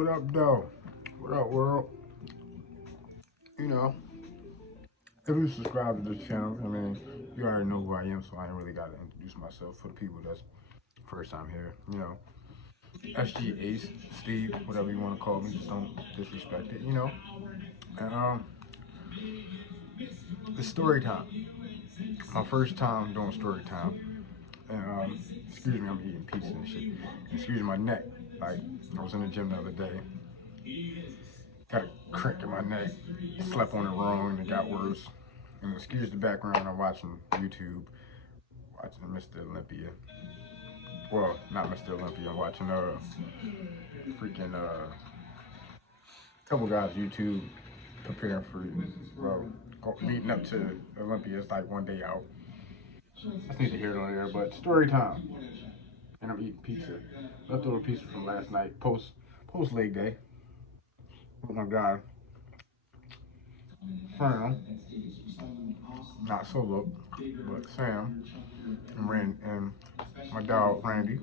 What up, though? What up, world? You know, if you subscribe to this channel, I mean, you already know who I am, so I ain't really got to introduce myself for the people that's first time here. SG Ace, Steve, whatever you want to call me, just don't disrespect it. And it's story time. My first time doing story time. And excuse me, I'm eating pizza and shit. Excuse my neck. Like, I was in the gym the other day. Got a crick in my neck. Slept on it wrong and it got worse. And excuse the background, I'm watching YouTube, watching Mr. Olympia. Well, not Mr. Olympia, I'm watching freaking couple guys YouTube preparing for well leading up to Olympia. It's like one day out. I just need to hear it on air, but story time. And I'm eating pizza. Leftover pizza from last night, post leg day. With my guy, Sam, not solo, but Sam and my dog Randy.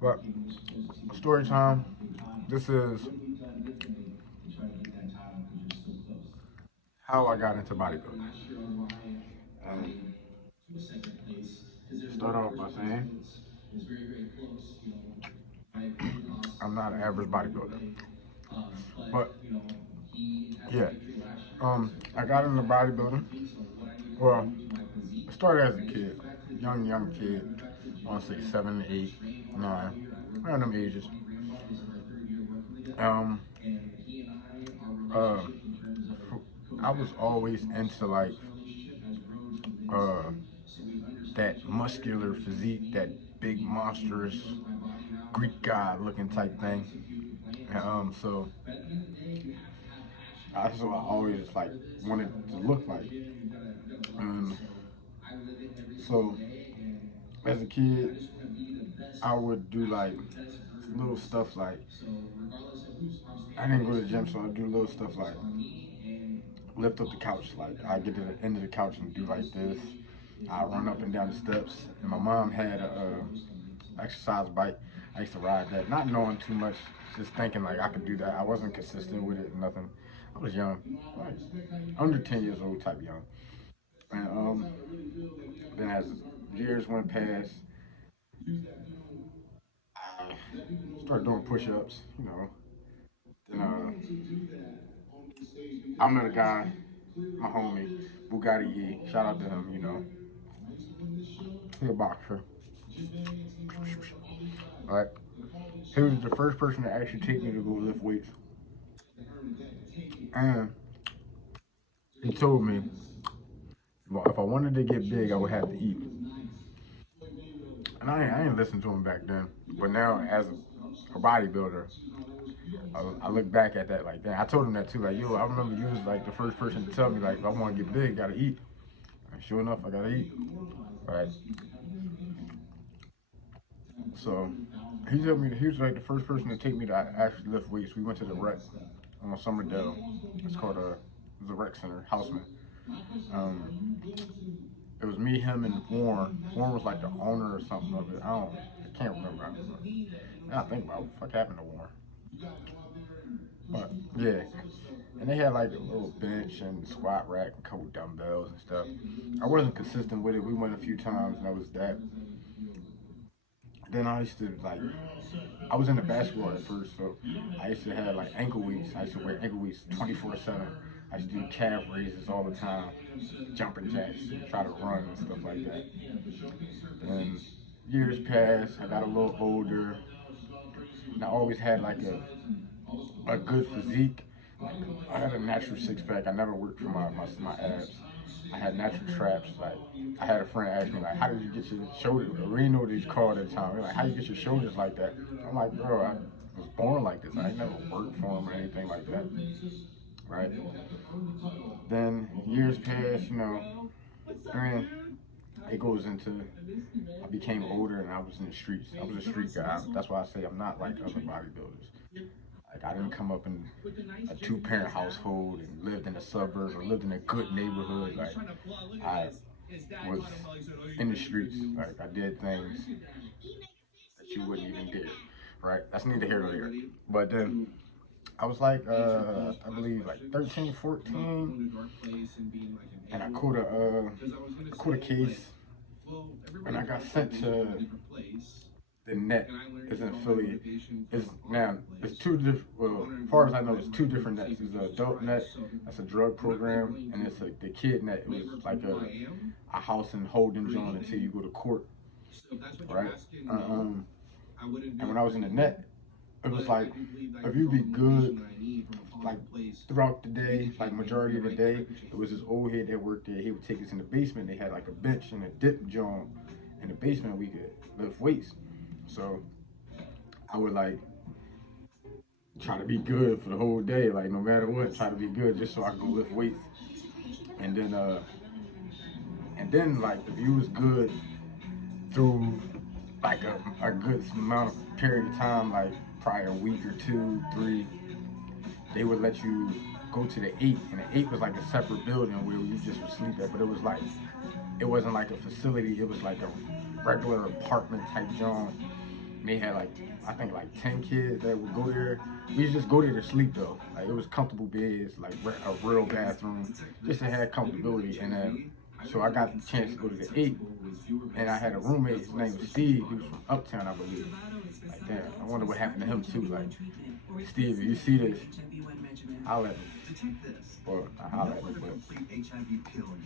But story time. This is how I got into bodybuilding. And start off by saying I'm not an average bodybuilder, but yeah, I got into bodybuilding. Well, I started as a kid, young kid. I want to say 7, 8, 9, around them ages. Um, uh, I was always into like uh, that muscular physique, that big monstrous Greek god looking type thing. So that's what I always like wanted to look like. Um, so as a kid, I would do like little stuff like I didn't go to the gym, so I do little stuff like lift up the couch. Like I get to the end of the couch and do like this. I run up and down the steps. And my mom had a exercise bike. I used to ride that, not knowing too much, just thinking like I could do that. I wasn't consistent with it, nothing. I was young, like under 10 years old type young. And then as years went past, I started doing push-ups. Then I met a guy, my homie, Bugatti Yee. Shout out to him. He a boxer. All right. He was the first person to actually take me to go lift weights. And he told me if I wanted to get big, I would have to eat. And I ain't listened to him back then. But now, as a bodybuilder, I look back at that like that. I told him that too. Like, yo, I remember you was like the first person to tell me like, if I want to get big, gotta eat. And sure enough, I gotta eat. Right. So he told me he was like the first person to take me to actually lift weights. We went to the rec on Summerdale. It's called the rec center, Houseman. Um, it was me, him, and Warren. Warren was like the owner or something of it. I can't remember. Now I think about what happened to Warren. But yeah, and they had like a little bench and squat rack and a couple dumbbells and stuff. I wasn't consistent with it. We went a few times and that was that. Then I used to like, I was into basketball at first, so I used to have like ankle weights. I used to wear ankle weights 24/7. I used to do calf raises all the time, jumping jacks, and try to run and stuff like that. Then years passed, I got a little older, and I always had like a good physique. Like, I had a natural six pack. I never worked for my abs. I had natural traps. Like I had a friend ask me like, "How did you get your shoulders?" We didn't know what these called at the time. We're like, "How you get your shoulders like that?" I'm like, "Bro, I was born like this. I ain't never worked for them or anything like that." Right? Then years passed. And it goes into I became older and I was in the streets. I was a street guy. That's why I say I'm not like other bodybuilders. Like I didn't come up in a two-parent household and lived in the suburbs or lived in a good neighborhood. Like I was in the streets. Like I did things that you wouldn't even dare. right? That's neither here nor there. But then I was like, I believe like 13, 14, and I caught a case, and I got sent to the net. Is in Philly. Is now it's two different. Well, as far as I know, it's two different nets. There's an adult net, that's a drug program, and it's like the kid net. It was like a house and holding joint until you go to court, right? And when I was in the net, it was like if you be good like throughout the day, like majority of the day, it was this old head that worked there. He would take us in the basement. They had like a bench and a dip joint in the basement. We could lift weights. So I would like try to be good for the whole day, like no matter what, try to be good just so I could go lift weights. And then like if you was good through like a good amount of period of time, like probably a week or two, three, they would let you go to the eight, and the eight was like a separate building where you just would sleep at, but it was like it wasn't like a facility, it was like a regular apartment type joint. And they had like I think like 10 kids that would go there. We just go there to sleep though. Like it was comfortable beds, like a real bathroom, just to have comfortability. And then so I got the chance to go to the eight, and I had a roommate. His name was Steve. He was from Uptown, I believe. Like damn, I wonder what happened to him too. Like Steve, if you see this, I'll let me. Or I'll let me. But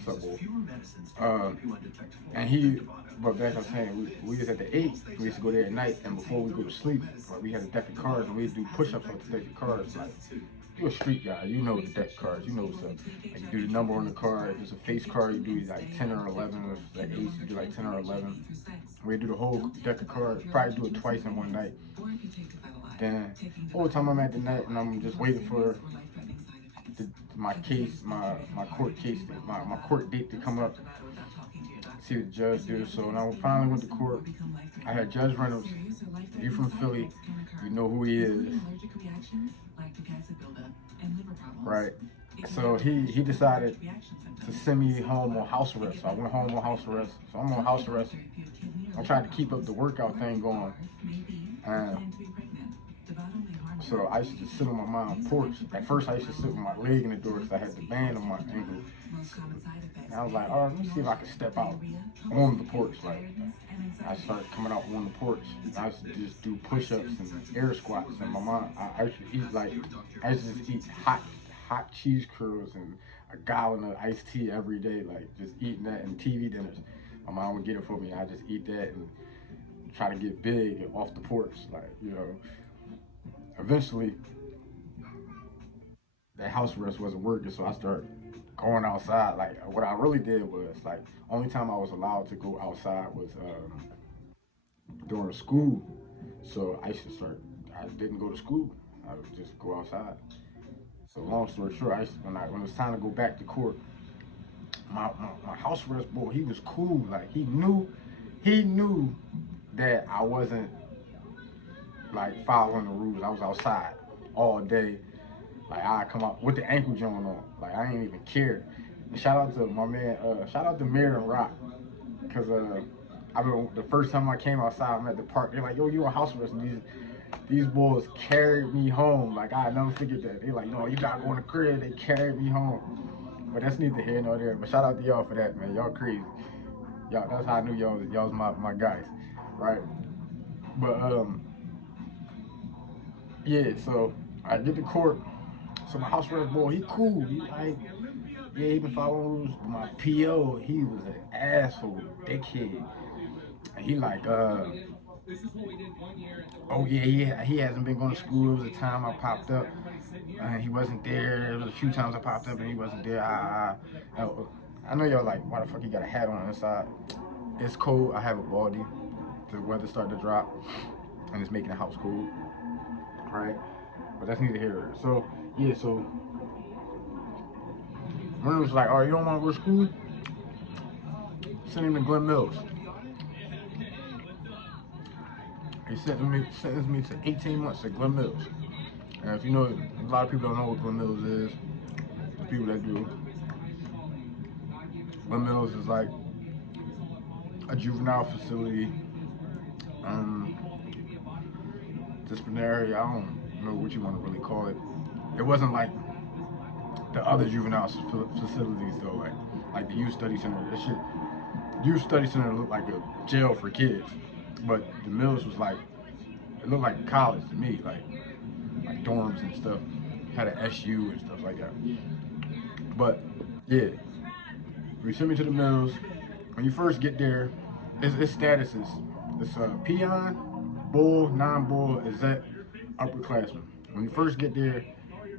what's up, boy? And he, but back I'm saying, we was at the eight. We used to go there at night, and before we go to sleep, like, we had a deck of cards, and we'd do push-ups on the deck of cards. Like you're a street guy, you know the deck of cards, you know what's up. Like you do the number on the card. If it's a face card, you do like 10 or 11. If it's like ace, you do like 10 or 11. We do the whole deck of cards. Probably do it twice in one night. Then whole time I'm at the net, and I'm just waiting for my case, my court case, my court date to come up. See what the judge do. So when I finally went to court, I had Judge Reynolds. You from Philly, you know who he is, right? So he decided to send me home on house arrest. So I went home on house arrest. So I'm on house arrest. I'm trying to keep up the workout thing going. And so I used to sit on my mom's porch. At first, I used to sit with my leg in the door because I had the band on my ankle. And I was like, all right, let me see if I can step out on the porch. Like, I started coming out on the porch. And I used to just do push-ups and air squats. And my mom, I used to eat like, I used to just eat hot cheese curls and a gallon of iced tea every day. Like, just eating that and TV dinners. My mom would get it for me. I just eat that and try to get big off the porch. Like, you know. Eventually, that house arrest wasn't working, so I started going outside. Like what I really did was like only time I was allowed to go outside was during school. So I used to start. I didn't go to school. I would just go outside. So long story short, when it was time to go back to court, my house arrest boy, he was cool. Like he knew that I wasn't like following the rules. I was outside all day. Like I come out with the ankle joint on. Like I ain't even care. And shout out to my man, shout out to Mayor and Rock. Cause I mean the first time I came outside, I'm at the park, they're like, yo, you on house arrest. And these boys carried me home. Like I never figured that. They're like, no, you gotta go in the crib, they carried me home. But that's neither here nor there. But shout out to y'all for that, man. Y'all crazy. Y'all, that's how I knew y'all was my guys. Right? But yeah, so I get to court. So my house arrest boy, he cool. He like, yeah, he been following rules. But my PO, he was an asshole, dickhead. And he like, oh yeah, he hasn't been going to school. It was a time I popped up, and he wasn't there. There was a few times I popped up and he wasn't there. I know y'all like, why the fuck he got a hat on inside? It's cold. I have a baldy. The weather started to drop, and it's making the house cold. Right? But that's neither here nor there. So yeah, so Reynolds was like, all right, you don't want to go to school? Send him to Glen Mills. He sentenced me to 18 months at Glen Mills. And if you know, a lot of people don't know what Glen Mills is. The people that do. Glen Mills is like a juvenile facility. disciplinary. I don't know what you want to really call it. It wasn't like the other juvenile facilities though, like the youth study center. That shit, youth study center looked like a jail for kids, but the Mills was like, it looked like college to me, like dorms and stuff. Had an SU and stuff like that. But yeah, we sent me to the Mills. When you first get there, its statuses. It's peon, bull, non-bull, exec, upperclassman. When you first get there,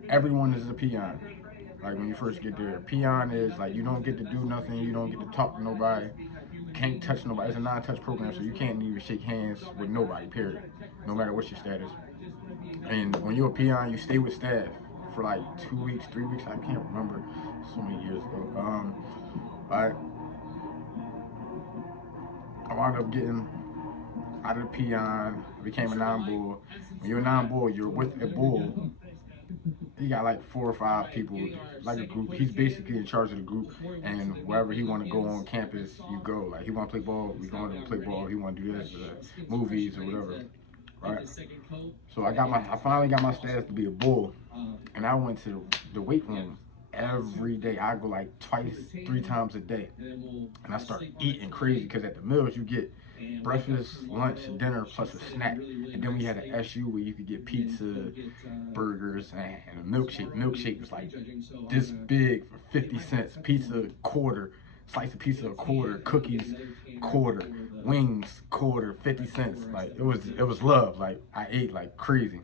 everyone is a peon. Like when you first get there, peon is like you don't get to do nothing, you don't get to talk to nobody, can't touch nobody. It's a non-touch program, so you can't even shake hands with nobody. Period. No matter what your status. And when you're a peon, you stay with staff for like 2 weeks, 3 weeks. I can't remember. So many years ago. I wound up getting out of the peon, became a non-bull. When you're a non-bull, you're with a bull. He got like 4 or 5 people, like a group. He's basically in charge of the group, and wherever he want to go on campus, you go. Like he want to play ball, we going to play ball. He want to do this, movies or whatever, right? So I finally got my status to be a bull, and I went to the weight room every day. I go like twice, 3 times a day, and I start eating crazy because at the Mills you get breakfast, lunch, dinner, plus a snack. And then we had an SU where you could get pizza, burgers, and a milkshake. Milkshake was like this big for 50 cents. Pizza, quarter. Slice of pizza, a quarter. Cookies, quarter. Wings, quarter. 50 cents. Like it was love. Like I ate like crazy.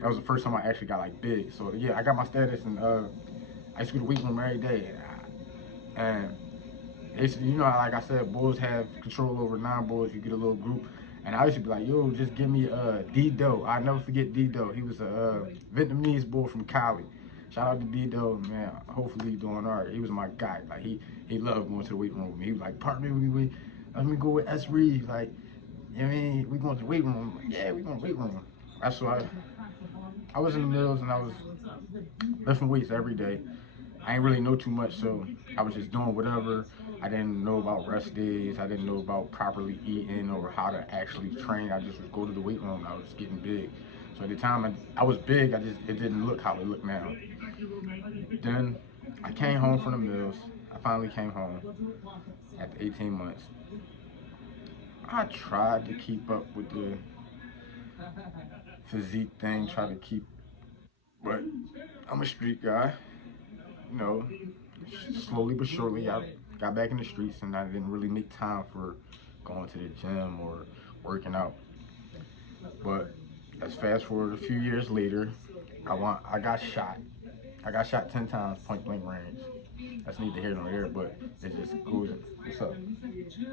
That was the first time I actually got like big. So yeah, I got my status, and I used to go to the weight room every day, and it's, you know, like I said, bulls have control over non-bulls. You get a little group, and I used to be like, yo, just give me D-Do. I never forget D-Do. He was a Vietnamese bull from Cali. Shout out to D-Do, man. Hopefully he's doing all right. He was my guy. Like he loved going to the weight room. He was like, partner, let me go with S. Reed. Like, you know what I mean? We going to the weight room. Like, yeah, we going to the weight room. That's why I was in the Mills, and I was lifting weights every day. I ain't really know too much, so I was just doing whatever. I didn't know about rest days. I didn't know about properly eating or how to actually train. I just would go to the weight room, and I was getting big. So at the time I was big, it didn't look how it looked now. Then I came home from the Mills. I finally came home after 18 months. I tried to keep up with the physique thing, but I'm a street guy. You know, slowly but surely, I got back in the streets, and I didn't really make time for going to the gym or working out. But let's fast forward a few years later. I got shot. I got shot 10 times, point blank range. That's neither here nor there, but it just goes. What's up,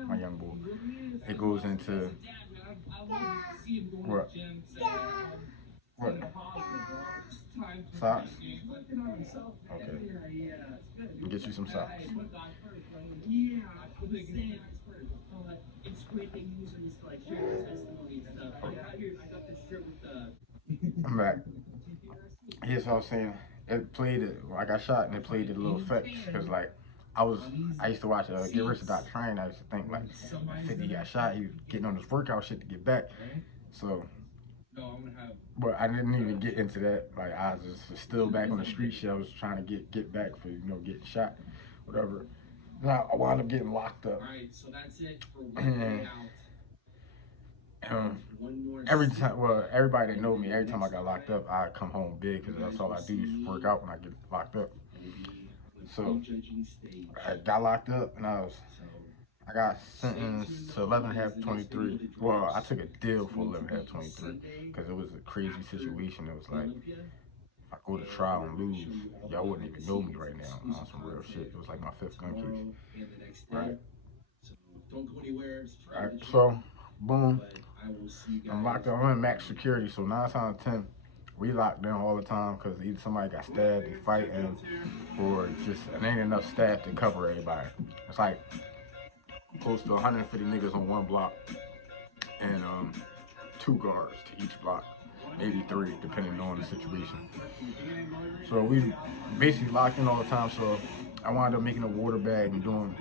my young boy? It goes into what? What? Socks? Okay. I'll get you some socks. I'm back. Here's what I was saying. It played it. When I got shot, and it played it a little effects because like I used to watch Get Rich or Die Trying. I used to think like 50 got shot. He was getting on this workout shit to get back. So, but I didn't even get into that. Like I was just still back on the street shit. I was trying to get back for getting shot, whatever. Now I wound up getting locked up. And every time, well, everybody that know me, every time I got locked up, I come home big because that's all I do is work out when I get locked up. So I got locked up, and I got sentenced to 11.5, 23. Well, I took a deal for 11.5, 23 because it was a crazy situation. It was like, if I go to trial and lose, y'all wouldn't even know me right now on some real shit. It was like my 5th gun case, right? Right. So, boom, I'm locked up. I'm in max security, so 9 times out of 10, we locked down all the time because either somebody got stabbed, they fighting, or just it ain't enough staff to cover everybody. It's like close to 150 niggas on one block, and 2 guards to each block, maybe 3 depending on the situation. So we basically locked in all the time. So I wound up making a water bag and doing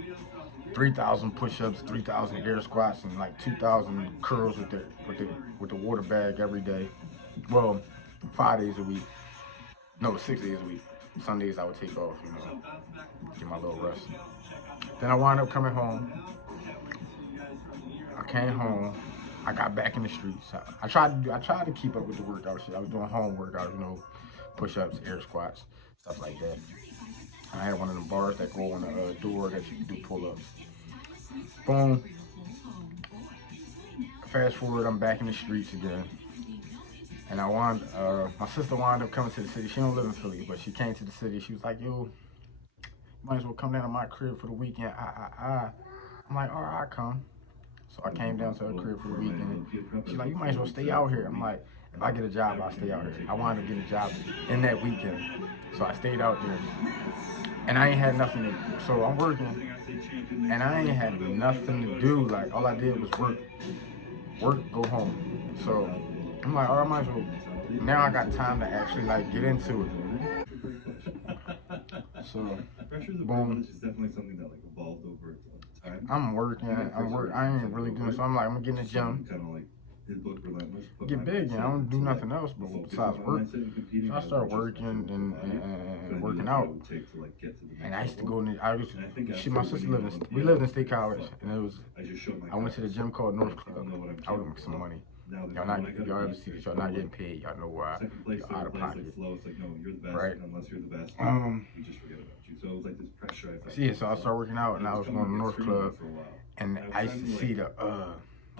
3,000 push-ups, 3,000 air squats, and like 2,000 curls with the water bag every day. Well, 5 days a week. No, 6 days a week. Sundays I would take off, get my little rest. Then I wound up coming home. I came home. I got back in the streets. I tried to keep up with the workout shit. I was doing home workouts, push-ups, air squats, stuff like that. I had one of the bars that go on the door that you can do pull-ups. Boom. Fast forward, I'm back in the streets again. And my sister wound up coming to the city. She don't live in Philly, but she came to the city. She was like, yo, you might as well come down to my crib for the weekend. I'm like, all right, I'll come. So I came down to her crib for the weekend. She's like, you might as well stay out here. I'm like, if I get a job, I'll stay out here. I wound up getting a job in that weekend. So I stayed out there. And I ain't had nothing to do. So I'm working, and I ain't had nothing to do. Like, all I did was work, go home. So I'm like, all right, I might as well. Now I got time to actually, like, get into it. So, boom. I'm working. I ain't really doing so. I'm like, I'm gonna get in the gym, get big, and I don't do nothing else but besides work. So I started working and working out. And I used to go in. My sister we lived in State College, and I went to the gym called North Club. I would make some money. If y'all ever see this, y'all not getting paid. Y'all know why. Y'all out of pocket, right? So I started working out, and I was going to North Club, and I used to see they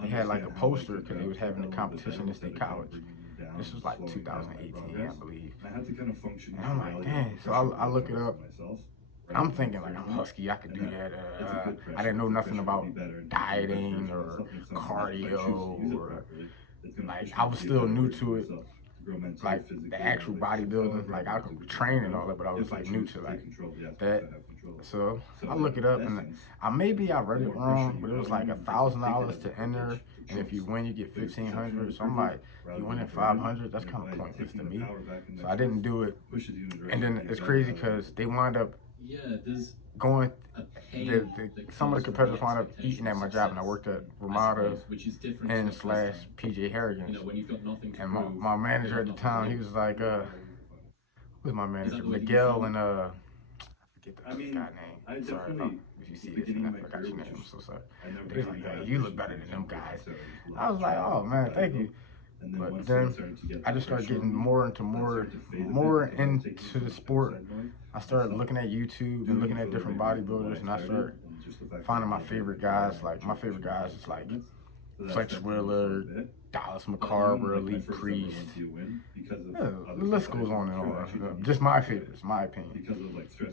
had like a poster because they was having a competition in State College. This was like 2018, I believe. And I'm like, dang. So I look it up. I'm thinking like, I'm husky, I could do that. I didn't know nothing about dieting or cardio, or like, I was still new to it. Like the actual bodybuilding, like I could train and all that, but I was like new to like that. So I look it up, and I read it wrong, but it was like $1,000 to enter, and if you win, you get 1,500. So I'm like, you win at 500? That's kind of pointless to me. So I didn't do it. And then it's crazy because they wind up going. Some of the competitors wound up eating at my job, and I worked at Ramada and slash PJ Harrigan's. And my manager at the time, he was like, who's my manager? Miguel and I forget the guy name. Sorry if you see this and I forgot your name. I'm so sorry. He was like, hey, you look better than them guys. I was like, oh man, thank you. But then I just started getting more into the sport. I started looking at YouTube and looking at different bodybuilders, and I started finding my favorite guys. Like, my favorite guys is like Flex Wheeler, Dallas McCarver, Elite Priest. Yeah, the list goes on and on. Just my favorites, my opinion.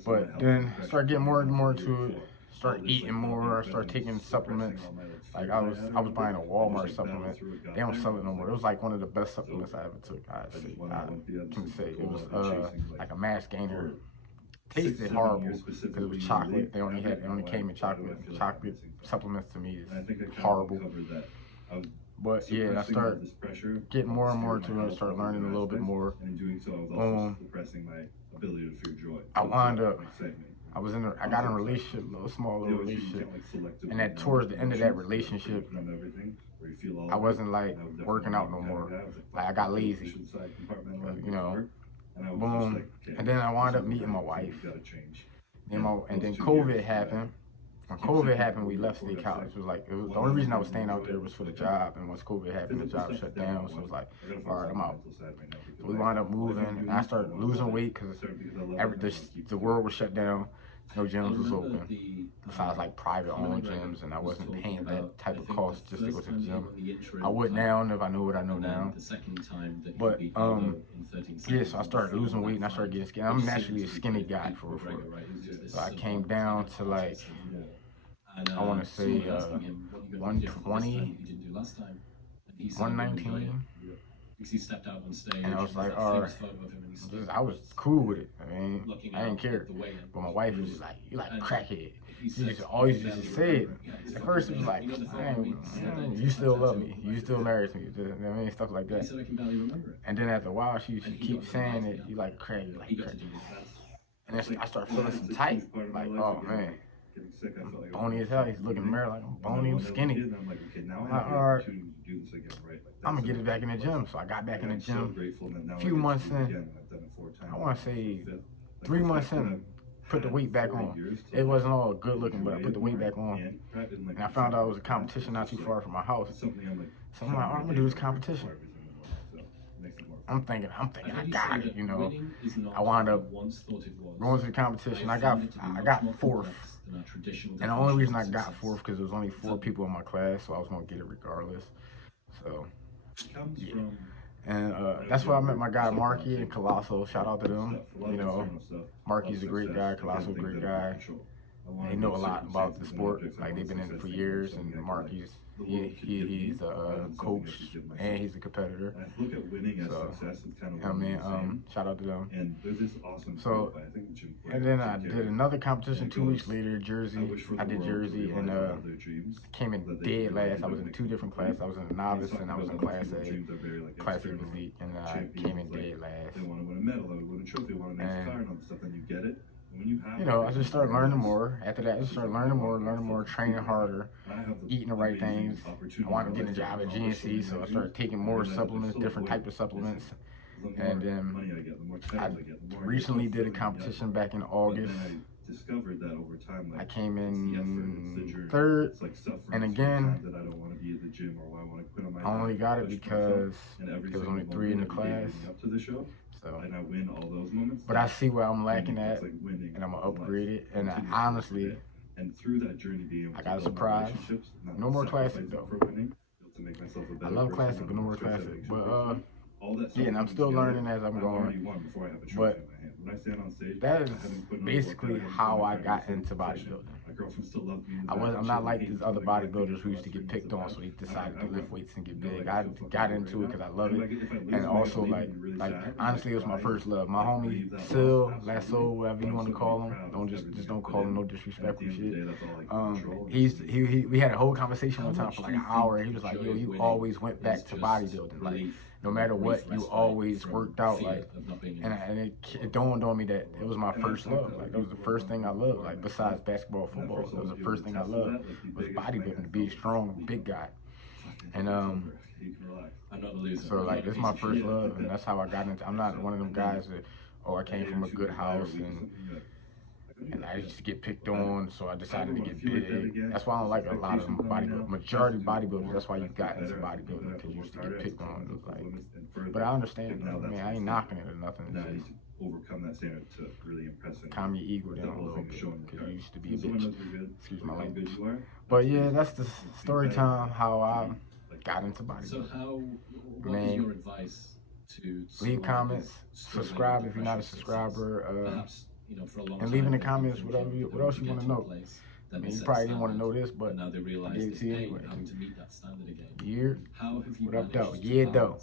But then I started getting more and more into it. Start eating more. Start taking supplements. Like I was buying a Walmart supplement. They don't sell it no more. It was like one of the best supplements I ever took. I can say it was like a mass gainer. Tasted horrible because it was chocolate. It only came in chocolate. Chocolate supplements to me is horrible. But yeah, I started getting more and more into it. I started learning a little bit more. I wound up. I got in a relationship, a small little relationship, and towards the end of that relationship, I wasn't like working out no more. Like I got lazy, boom. And then I wound up meeting my wife. And then COVID happened. When COVID happened, we left State College. It was the only reason I was staying out there was for the job. And once COVID happened, the job shut down. So it was like, all right, I'm out. So we wound up moving, and I started losing weight because the world was shut down. No gyms was open, besides like private owned gyms, and I wasn't paying that type of cost just to go to the gym. I would now if I knew what I know now. But yeah, so I started losing weight and I started getting skinny. I'm naturally a skinny guy for real. So I came down to like, I want to say 120, 119. And I was like, all right, I was cool with it. I mean, I didn't care. But my wife was just like, you like a crackhead. She just always used to say it. At first it was like, man, you still love me. You still married to me. I mean, stuff like that. And then after a while, she keeps saying it, you like a crack, you like a crack. And then I started feeling some tight. Like, oh man. bony as hell. He's looking in the mirror like, I'm bony, I'm skinny. I'm like, all right, I'm gonna get it back in the gym. So I got back in the gym a few months in. I want to say 3 months in, put the weight back on. It wasn't all good looking, but I put the weight back on. And I found out it was a competition not too far from my house. So I'm like, oh, I'm gonna do this competition. I'm thinking, I got it, you know. I wound up going to the competition. I got fourth. And the only reason I got fourth because there was only 4 people in my class, so I was gonna get it regardless. So yeah. And that's where I met my guy Marky and Colosso. Shout out to them. You know, Marky's a great guy, Colosso's a great guy. They know a lot about the sport. Like they've been in it for years. And Marky's he's a coach and he's a competitor. So I mean, shout out to them. So and then I did another competition 2 weeks later, Jersey. I did Jersey and came in dead last. I was in 2 different classes. I was in the novice and I was in class A physique, and I came in dead last. And you know, I just started learning more. After that, I just started learning more, training harder, eating the right things. I wanted to get a job at GNC, so I started taking more supplements, different types of supplements. And then I recently did a competition back in August. I came in 3rd, and again, I only got it because there was only 3 in the class. So, but I see where I'm lacking at, and I'm gonna upgrade it. And I honestly, I got a surprise. No more classic though. I love classic, but no more classic. But yeah, and I'm still learning as I'm going. But that is basically how I got into bodybuilding. I'm not like these other bodybuilders who used to get picked on, so they decided to lift weights and get big. I got into it because I love it, and also like honestly, it was my first love. My homie Sil, Lasso, whatever you want to call him, don't call him no disrespectful shit. We had a whole conversation one time for like an hour, and he was like, "Yo, you always went back to bodybuilding, like no matter what, you always worked out, like." And it dawned on me that it was my first love. Like, that was the first thing I loved. Like, besides basketball, football, that was the first thing I loved was bodybuilding, to be a strong, big guy. And so like, this is my first love, and that's how I got into. I'm not one of them guys that, oh, I came from a good house and I used to get picked on, so I decided to get big. That's why I don't like a lot of them majority bodybuilders. That's why you got into bodybuilding, because you used to get picked on. Like, but I understand. You know, I mean, I ain't knocking it or nothing. It's just overcome that standard to really impress them. Calm your ego down a little bit, because you used to be a bitch. Excuse my language. But yeah, that's the story time how I got into bodybuilding. So what is your advice to leave comments, subscribe if you're not a subscriber. And leave in the comments what else you want to know. I mean, you probably didn't want to know this, but I gave it to you anyway. Having to meet that standard again. Yeah. What up, though? Yeah, though.